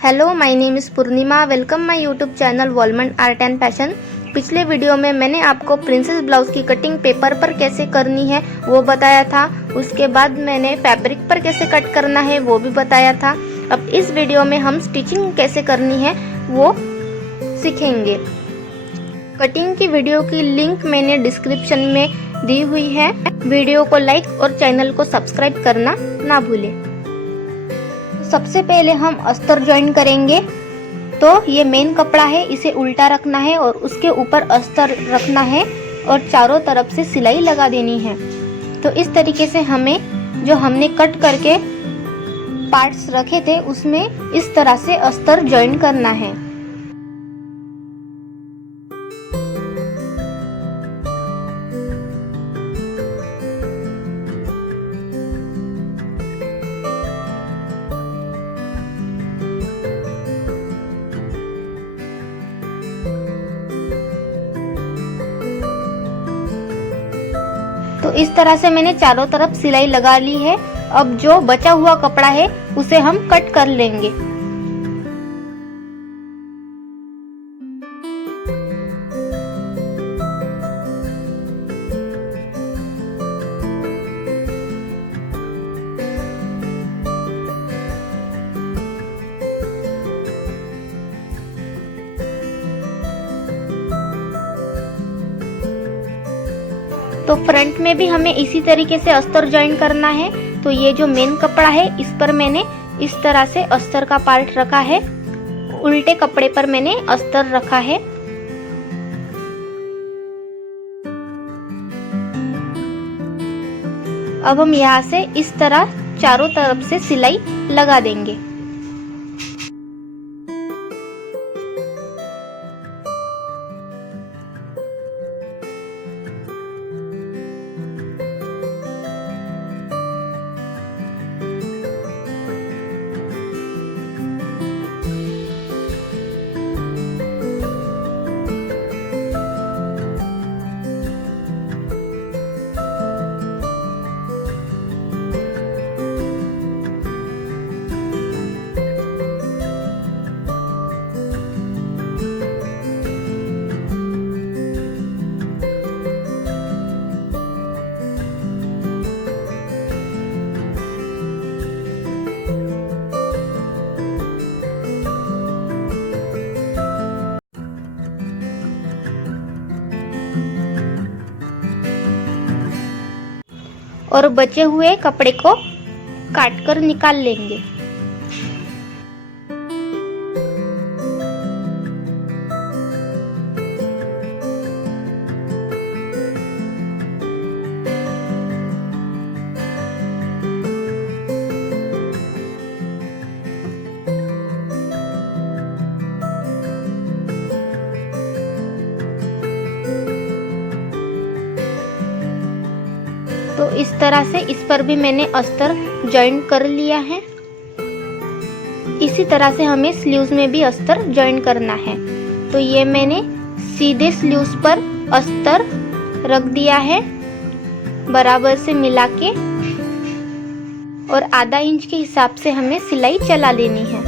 Hello, my name is Purnima. Welcome my YouTube channel वॉलमन art and fashion. पिछले video में मैंने आपको प्रिंसेस ब्लाउज की कटिंग पेपर पर कैसे करनी है वो बताया था। उसके बाद मैंने फैब्रिक पर कैसे कट करना है वो भी बताया था। अब इस वीडियो में हम स्टिचिंग कैसे करनी है वो सीखेंगे। कटिंग की वीडियो की लिंक मैंने डिस्क्रिप्शन में दी हुई है। वीडियो को लाइक और चैनल को सब्सक्राइब करना ना भूलें। सबसे पहले हम अस्तर ज्वाइन करेंगे। तो ये मेन कपड़ा है, इसे उल्टा रखना है और उसके ऊपर अस्तर रखना है और चारों तरफ से सिलाई लगा देनी है। तो इस तरीके से हमें जो हमने कट करके पार्ट्स रखे थे उसमें इस तरह से अस्तर ज्वाइन करना है। तो इस तरह से मैंने चारों तरफ सिलाई लगा ली है। अब जो बचा हुआ कपड़ा है उसे हम कट कर लेंगे। तो फ्रंट में भी हमें इसी तरीके से अस्तर ज्वाइन करना है। तो ये जो मेन कपड़ा है इस पर मैंने इस तरह से अस्तर का पार्ट रखा है, उल्टे कपड़े पर मैंने अस्तर रखा है। अब हम यहाँ से इस तरह चारों तरफ से सिलाई लगा देंगे। और बचे हुए कपड़े को काट कर निकाल लेंगे। तो इस तरह से इस पर भी मैंने अस्तर ज्वाइन कर लिया है। इसी तरह से हमें स्लीव्स में भी अस्तर ज्वाइन करना है। तो ये मैंने सीधे स्लीव्स पर अस्तर रख दिया है बराबर से मिला के, और आधा इंच के हिसाब से हमें सिलाई चला लेनी है।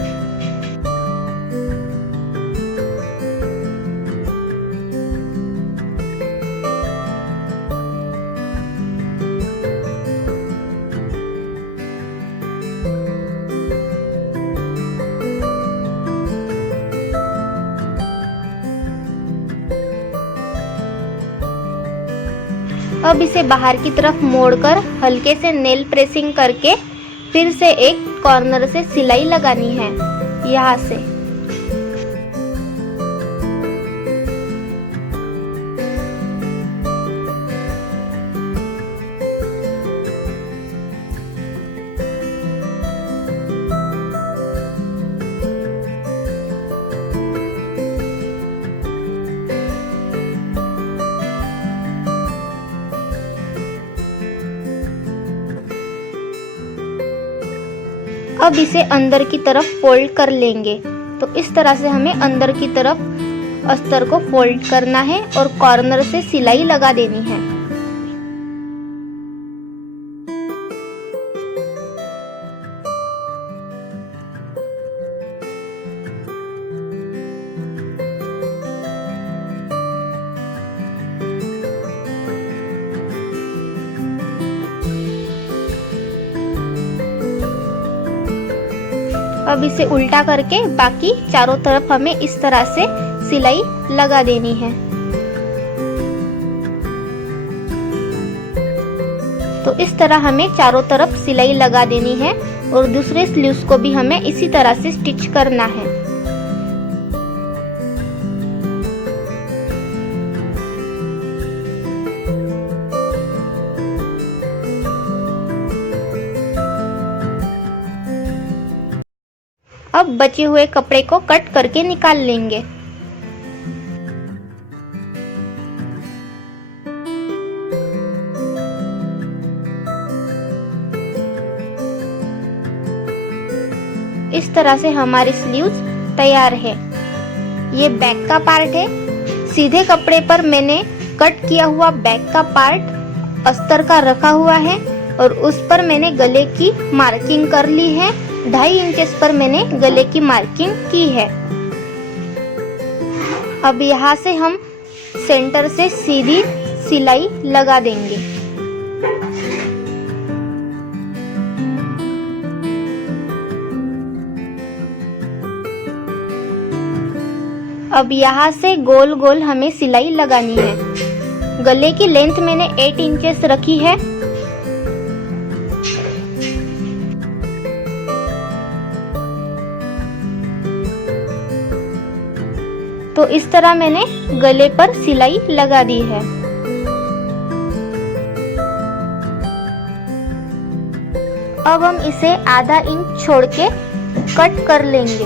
अब इसे बाहर की तरफ मोड़कर हल्के से नेल प्रेसिंग करके फिर से एक कॉर्नर से सिलाई लगानी है यहाँ से। अब इसे अंदर की तरफ फोल्ड कर लेंगे। तो इस तरह से हमें अंदर की तरफ अस्तर को फोल्ड करना है और कॉर्नर से सिलाई लगा देनी है। अब इसे उल्टा करके बाकी चारों तरफ हमें इस तरह से सिलाई लगा देनी है। तो इस तरह हमें चारों तरफ सिलाई लगा देनी है और दूसरे स्लीव्स को भी हमें इसी तरह से स्टिच करना है। अब बचे हुए कपड़े को कट करके निकाल लेंगे। इस तरह से हमारी स्लीव्स तैयार है। ये बैक का पार्ट है। सीधे कपड़े पर मैंने कट किया हुआ बैक का पार्ट अस्तर का रखा हुआ है और उस पर मैंने गले की मार्किंग कर ली है। 2.5 इंचेस पर मैंने गले की मार्किंग की है। अब यहाँ से हम सेंटर से सीधी सिलाई लगा देंगे। अब यहाँ से गोल गोल हमें सिलाई लगानी है। गले की लेंथ मैंने 8 इंचेस रखी है। तो इस तरह मैंने गले पर सिलाई लगा दी है। अब हम इसे आधा इंच छोड़ के कट कर लेंगे।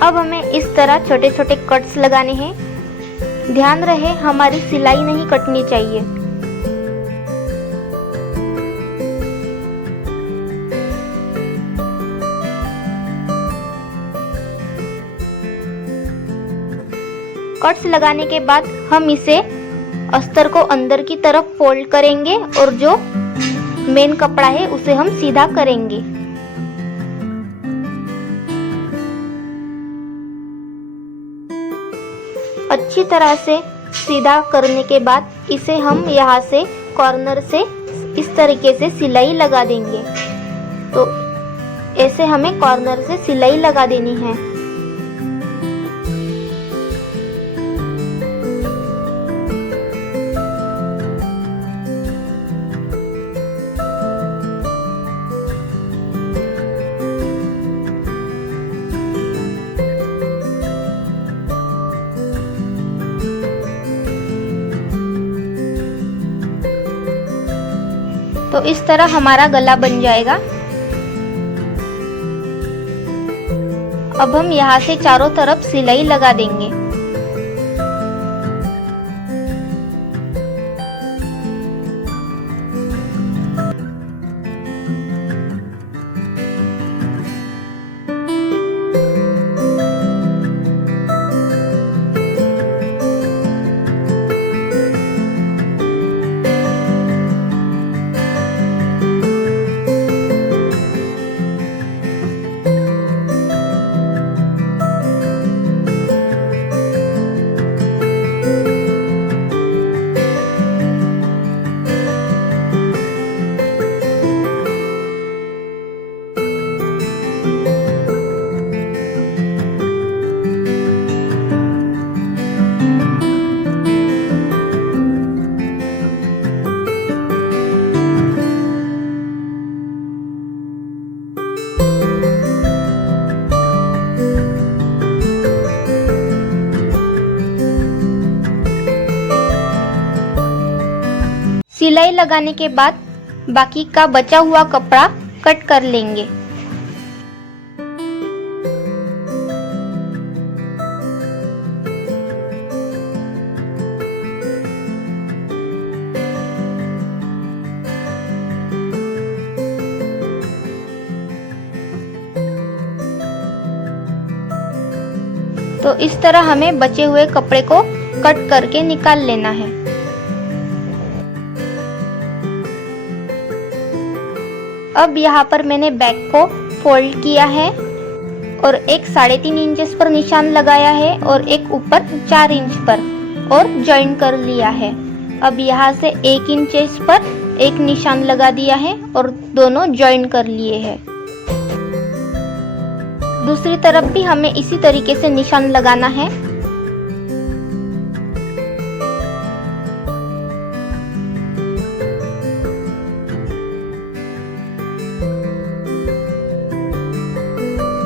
अब हमें इस तरह छोटे छोटे कट्स लगाने हैं। ध्यान रहे हमारी सिलाई नहीं कटनी चाहिए। कट्स लगाने के बाद हम इसे अस्तर को अंदर की तरफ फोल्ड करेंगे और जो मेन कपड़ा है उसे हम सीधा करेंगे। अच्छी तरह से सीधा करने के बाद इसे हम यहाँ से कॉर्नर से इस तरीके से सिलाई लगा देंगे। तो ऐसे हमें कॉर्नर से सिलाई लगा देनी है। तो इस तरह हमारा गला बन जाएगा। अब हम यहाँ से चारों तरफ सिलाई लगा देंगे। सिलाई लगाने के बाद बाकी का बचा हुआ कपड़ा कट कर लेंगे। तो इस तरह हमें बचे हुए कपड़े को कट करके निकाल लेना है। अब यहाँ पर मैंने बैक को फोल्ड किया है और एक 3.5 इंचेस पर निशान लगाया है और एक ऊपर 4 इंच पर और ज्वाइन कर लिया है। अब यहाँ से 1 इंचेस पर एक निशान लगा दिया है और दोनों ज्वाइन कर लिए हैं। दूसरी तरफ भी हमें इसी तरीके से निशान लगाना है।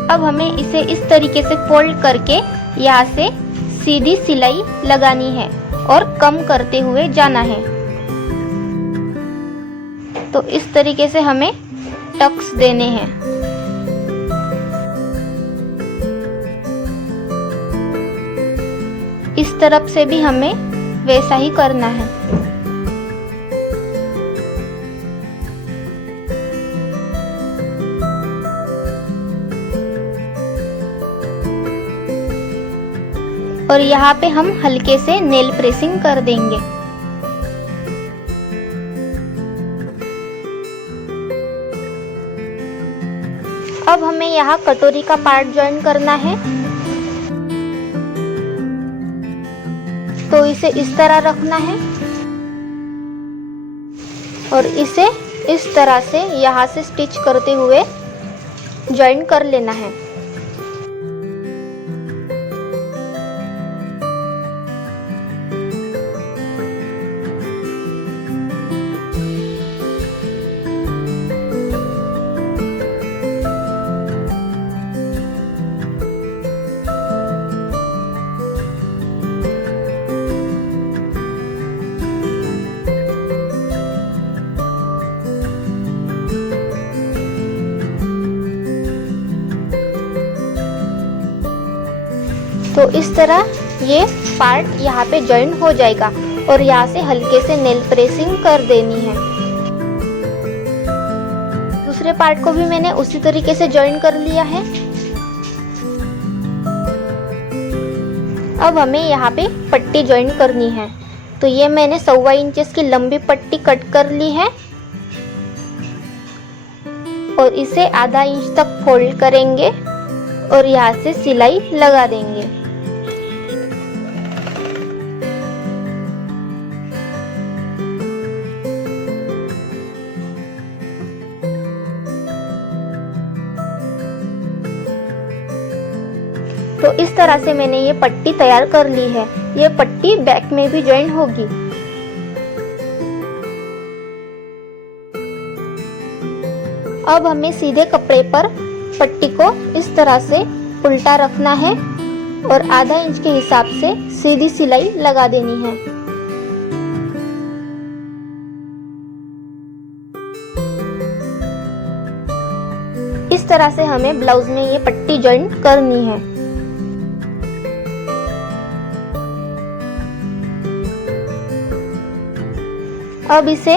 अब हमें इसे इस तरीके से फोल्ड करके यहाँ से सीधी सिलाई लगानी है और कम करते हुए जाना है। तो इस तरीके से हमें टक्स देने हैं। इस तरफ से भी हमें वैसा ही करना है। और यहाँ पे हम हल्के से नेल प्रेसिंग कर देंगे। अब हमें यहाँ कटोरी का पार्ट ज्वाइन करना है। तो इसे इस तरह रखना है और इसे इस तरह से यहाँ से स्टिच करते हुए ज्वाइन कर लेना है। तो इस तरह ये पार्ट यहाँ पे ज्वाइन हो जाएगा और यहाँ से हल्के से नेल प्रेसिंग कर देनी है। दूसरे पार्ट को भी मैंने उसी तरीके से ज्वाइन कर लिया है। अब हमें यहाँ पे पट्टी ज्वाइन करनी है। तो ये मैंने 1.25 इंचेस की लंबी पट्टी कट कर ली है और इसे आधा इंच तक फोल्ड करेंगे और यहाँ से सिलाई लगा देंगे। तो इस तरह से मैंने ये पट्टी तैयार कर ली है। ये पट्टी बैक में भी ज्वाइन होगी। अब हमें सीधे कपड़े पर पट्टी को इस तरह से उल्टा रखना है और आधा इंच के हिसाब से सीधी सिलाई लगा देनी है। इस तरह से हमें ब्लाउज में ये पट्टी ज्वाइन करनी है। अब इसे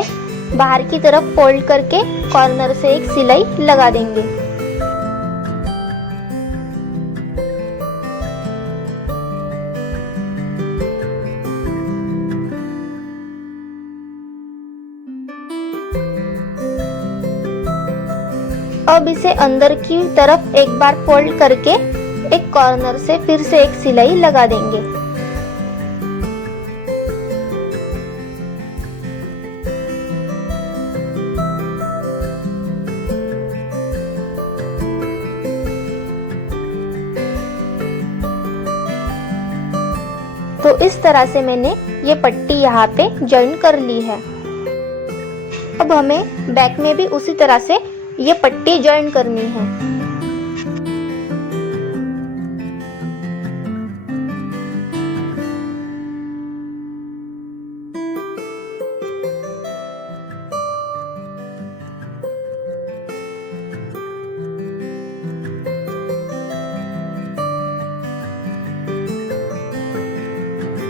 बाहर की तरफ फोल्ड करके कॉर्नर से एक सिलाई लगा देंगे। अब इसे अंदर की तरफ एक बार फोल्ड करके एक कॉर्नर से फिर से एक सिलाई लगा देंगे। तो इस तरह से मैंने ये पट्टी यहाँ पे ज्वाइन कर ली है। अब हमें बैक में भी उसी तरह से ये पट्टी ज्वाइन करनी है।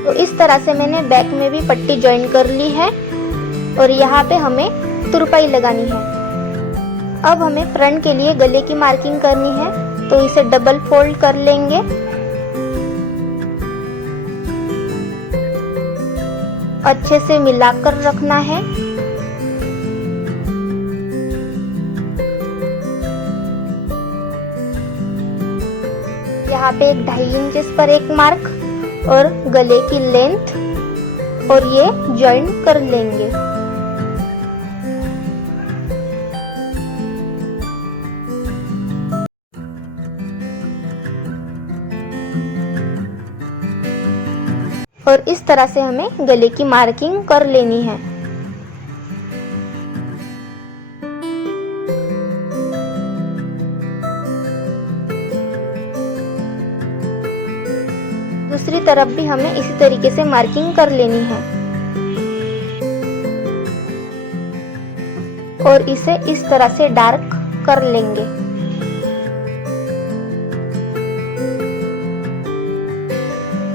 तो इस तरह से मैंने बैक में भी पट्टी ज्वाइन कर ली है और यहाँ पे हमें तुरपाई लगानी है। अब हमें फ्रंट के लिए गले की मार्किंग करनी है। तो इसे डबल फोल्ड कर लेंगे। अच्छे से मिलाकर रखना है। यहाँ पे 2.5 इंचेस पर एक मार्क और गले की लेंथ, और ये ज्वाइन कर लेंगे। और इस तरह से हमें गले की मार्किंग कर लेनी है। दूसरी तरफ भी हमें इसी तरीके से मार्किंग कर लेनी है और इसे इस तरह से डार्क कर लेंगे।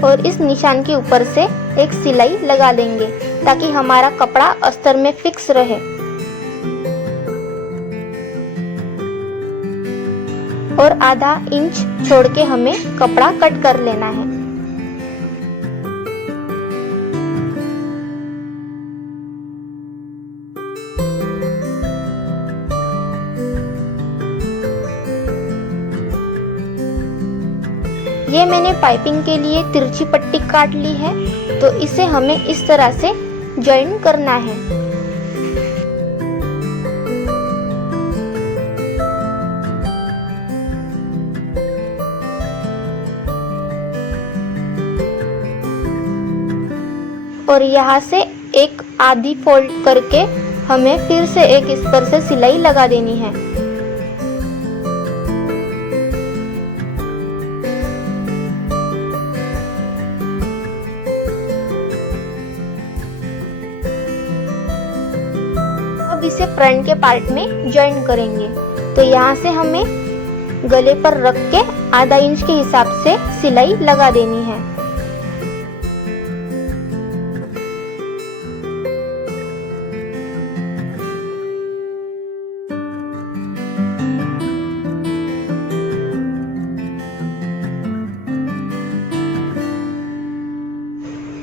और इस निशान के ऊपर से एक सिलाई लगा लेंगे ताकि हमारा कपड़ा अस्तर में फिक्स रहे। और आधा इंच छोड़ के हमें कपड़ा कट कर लेना है। ये मैंने पाइपिंग के लिए तिरछी पट्टी काट ली है, तो इसे हमें इस तरह से ज्वाइन करना है। और यहाँ से एक आधी फोल्ड करके हमें फिर से एक इस पर से सिलाई लगा देनी है। अब इसे फ्रंट के पार्ट में ज्वाइन करेंगे। तो यहाँ से हमें गले पर रख के आधा इंच के हिसाब से सिलाई लगा देनी है।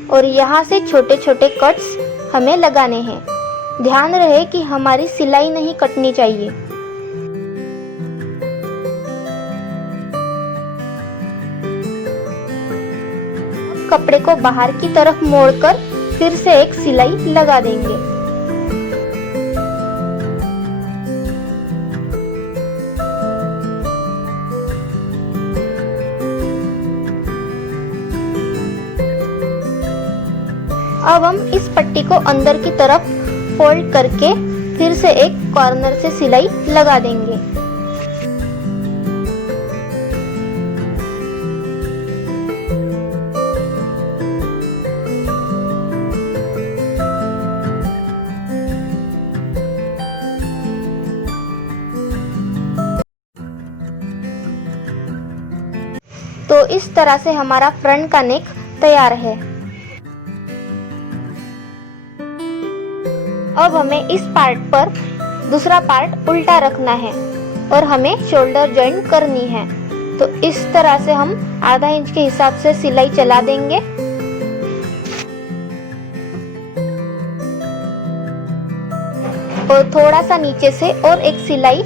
और यहाँ से छोटे छोटे कट्स हमें लगाने हैं। ध्यान रहे कि हमारी सिलाई नहीं कटनी चाहिए। कपड़े को बाहर की तरफ मोड़कर फिर से एक सिलाई लगा देंगे। अब हम इस पट्टी को अंदर की तरफ फोल्ड करके फिर से एक कॉर्नर से सिलाई लगा देंगे। तो इस तरह से हमारा फ्रंट का नेक तैयार है। अब हमें इस पार्ट पर दूसरा पार्ट उल्टा रखना है और हमें शोल्डर जॉइन करनी है। तो इस तरह से हम आधा इंच के हिसाब से सिलाई चला देंगे। और थोड़ा सा नीचे से और एक सिलाई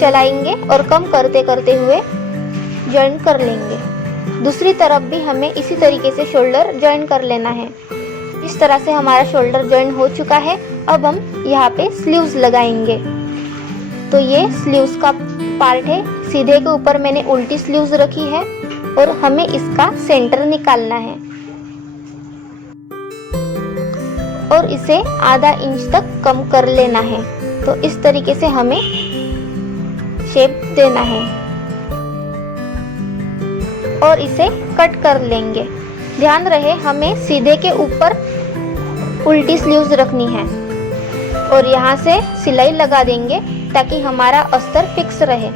चलाएंगे और कम करते करते हुए जॉइन कर लेंगे। दूसरी तरफ भी हमें इसी तरीके से शोल्डर जॉइन कर लेना है। इस तरह से हमारा शोल्डर जॉइन हो चुका है। अब हम यहाँ पे स्लीव्स लगाएंगे। तो ये स्लीव्स का पार्ट है। सीधे के ऊपर मैंने उल्टी स्लीव्स रखी है और हमें इसका सेंटर निकालना है और इसे आधा इंच तक कम कर लेना है। तो इस तरीके से हमें शेप देना है और इसे कट कर लेंगे। ध्यान रहे हमें सीधे के ऊपर उल्टी स्लीव्स रखनी है और यहाँ से सिलाई लगा देंगे ताकि हमारा अस्तर फिक्स रहे।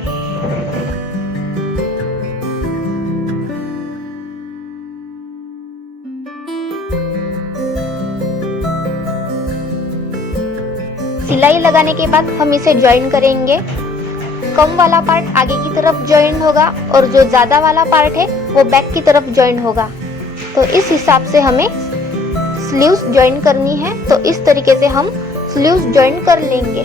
सिलाई लगाने के बाद हम इसे ज्वाइन करेंगे। कम वाला पार्ट आगे की तरफ ज्वाइन होगा और जो ज्यादा वाला पार्ट है वो बैक की तरफ ज्वाइन होगा। तो इस हिसाब से हमें स्लीव्स ज्वाइन करनी है। तो इस तरीके से हम स्लीव्स ज्वाइन कर लेंगे।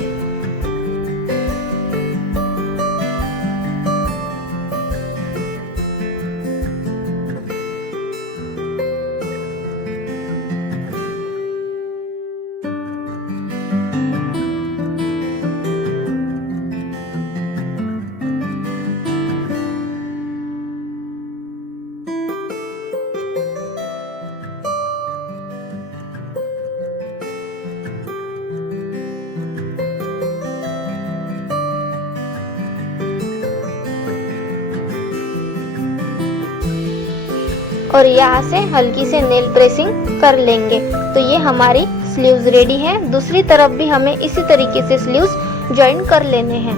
और यहाँ से हल्की से नेल प्रेसिंग कर लेंगे। तो ये हमारी स्लीव्स रेडी है। दूसरी तरफ भी हमें इसी तरीके से स्लीव्स ज्वाइन कर लेने हैं।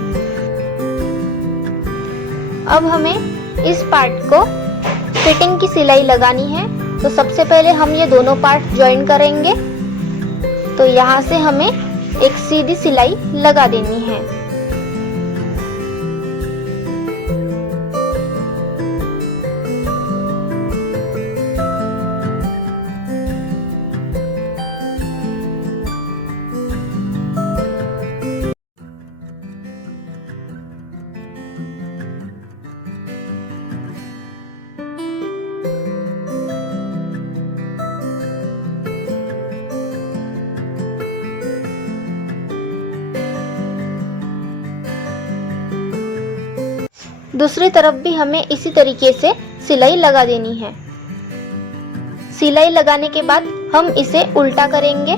अब हमें इस पार्ट को फिटिंग की सिलाई लगानी है। तो सबसे पहले हम ये दोनों पार्ट ज्वाइन करेंगे। तो यहाँ से हमें एक सीधी सिलाई लगा देनी है। दूसरी तरफ भी हमें इसी तरीके से सिलाई लगा देनी है। सिलाई लगाने के बाद हम इसे उल्टा करेंगे।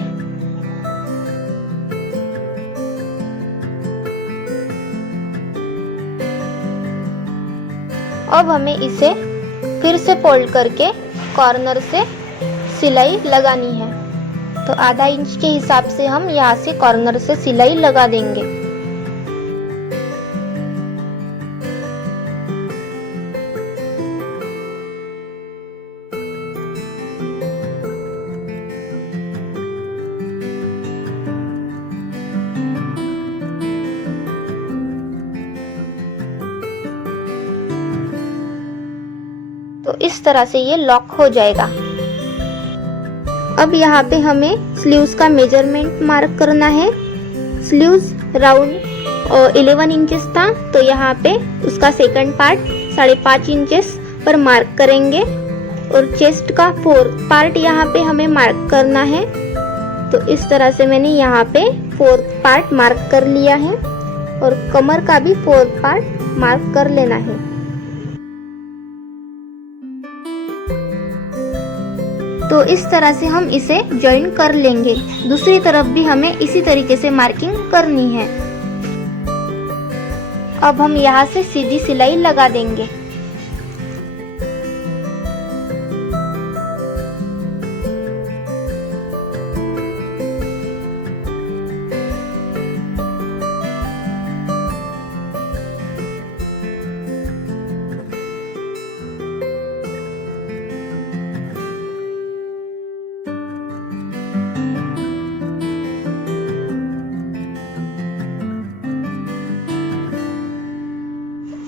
अब हमें इसे फिर से फोल्ड करके कॉर्नर से सिलाई लगानी है। तो आधा इंच के हिसाब से हम यहाँ से कॉर्नर से सिलाई लगा देंगे। तो इस तरह से ये लॉक हो जाएगा। अब यहाँ पे हमें स्लीव्स का मेजरमेंट मार्क करना है। स्लीव्स राउंड 11 इंचेस था, तो यहाँ पे उसका सेकंड पार्ट 5.5 इंचेस पर मार्क करेंगे और चेस्ट का 4th पार्ट यहाँ पे हमें मार्क करना है। तो इस तरह से मैंने यहाँ पे 4th पार्ट मार्क कर लिया है और कमर का भी 4th पार्ट मार्क कर लेना है। तो इस तरह से हम इसे ज्वाइन कर लेंगे। दूसरी तरफ भी हमें इसी तरीके से मार्किंग करनी है। अब हम यहाँ से सीधी सिलाई लगा देंगे।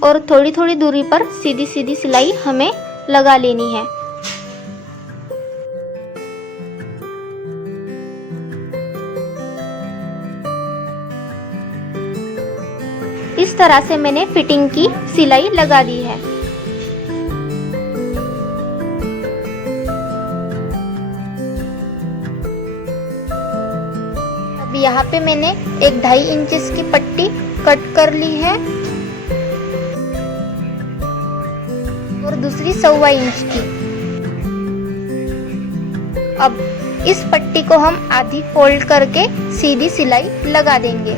और थोड़ी थोड़ी दूरी पर सीधी सीधी सिलाई हमें लगा लेनी है। इस तरह से मैंने फिटिंग की सिलाई लगा दी है। अब यहाँ पे मैंने एक 2.5 इंचेस की पट्टी कट कर ली है और दूसरी 1.25 इंच की। अब इस पट्टी को हम आधी फोल्ड करके सीधी सिलाई लगा देंगे।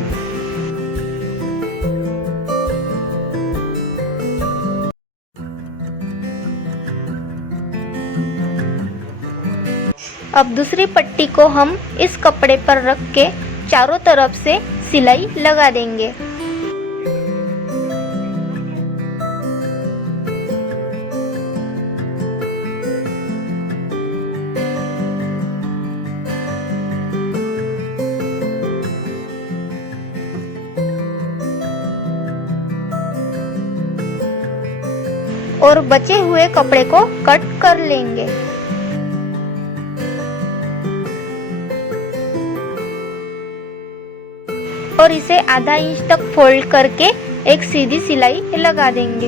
अब दूसरी पट्टी को हम इस कपड़े पर रख के चारों तरफ से सिलाई लगा देंगे। और बचे हुए कपड़े को कट कर लेंगे। और इसे आधा इंच तक फोल्ड करके एक सीधी सिलाई लगा देंगे।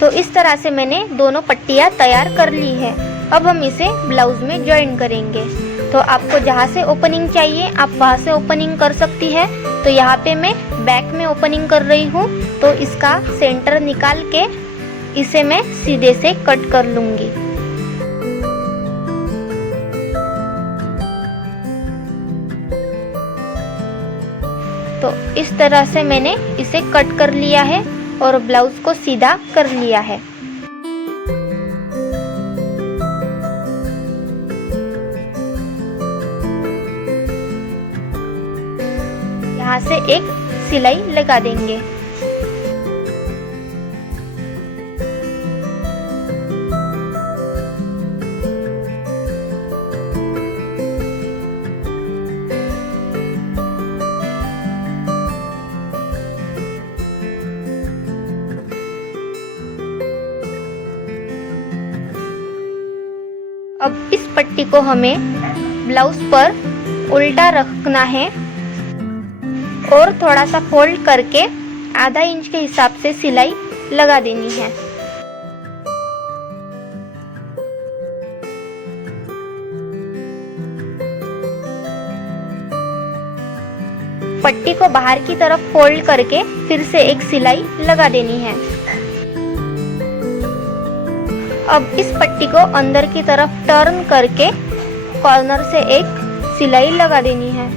तो इस तरह से मैंने दोनों पट्टियां तैयार कर ली है। अब हम इसे ब्लाउज में ज्वाइन करेंगे। तो आपको जहाँ से ओपनिंग चाहिए आप वहाँ से ओपनिंग कर सकती है। तो यहाँ पे मैं बैक में ओपनिंग कर रही हूँ, तो इसका सेंटर निकाल के इसे मैं सीधे से कट कर लूँगी। तो इस तरह से मैंने इसे कट कर लिया है और ब्लाउज को सीधा कर लिया है। यहाँ से एक सिलाई लगा देंगे। अब इस पट्टी को हमें ब्लाउज पर उल्टा रखना है और थोड़ा सा फोल्ड करके आधा इंच के हिसाब से सिलाई लगा देनी है। पट्टी को बाहर की तरफ फोल्ड करके फिर से एक सिलाई लगा देनी है। अब इस पट्टी को अंदर की तरफ टर्न करके कॉर्नर से एक सिलाई लगा देनी है।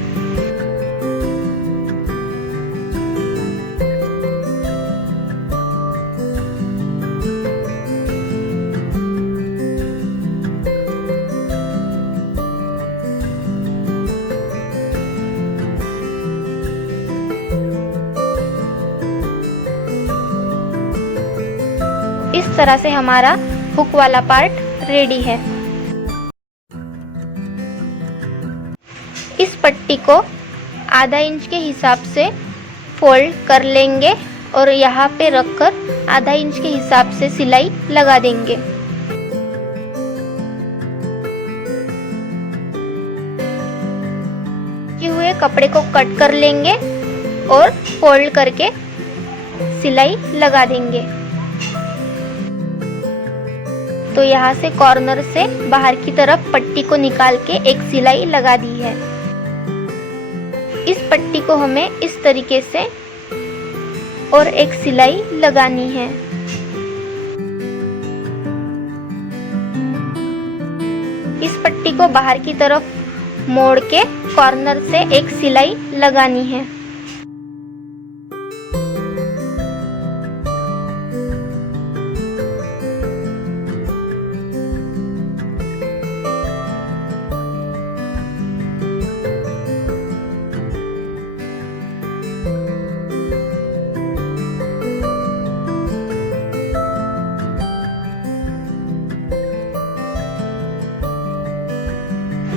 इस तरह से हमारा हुक वाला पार्ट रेडी है। इस पट्टी को आधा इंच के हिसाब से फोल्ड कर लेंगे और यहाँ पे रखकर आधा इंच के हिसाब से सिलाई लगा देंगे। किए हुए कपड़े को कट कर लेंगे और फोल्ड करके सिलाई लगा देंगे। तो यहाँ से कॉर्नर से बाहर की तरफ पट्टी को निकाल के एक सिलाई लगा दी है। इस पट्टी को हमें इस तरीके से और एक सिलाई लगानी है। इस पट्टी को बाहर की तरफ मोड़ के कॉर्नर से एक सिलाई लगानी है।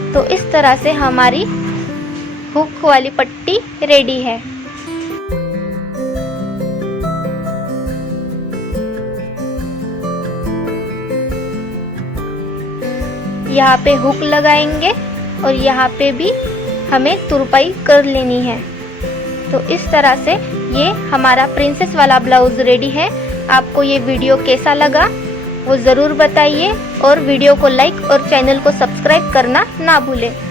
तो इस तरह से हमारी हुक वाली पट्टी रेडी है। यहाँ पे हुक लगाएंगे और यहाँ पे भी हमें तुरपाई कर लेनी है। तो इस तरह से ये हमारा प्रिंसेस वाला ब्लाउज रेडी है। आपको ये वीडियो कैसा लगा वो ज़रूर बताइए और वीडियो को लाइक और चैनल को सब्सक्राइब करना ना भूलें।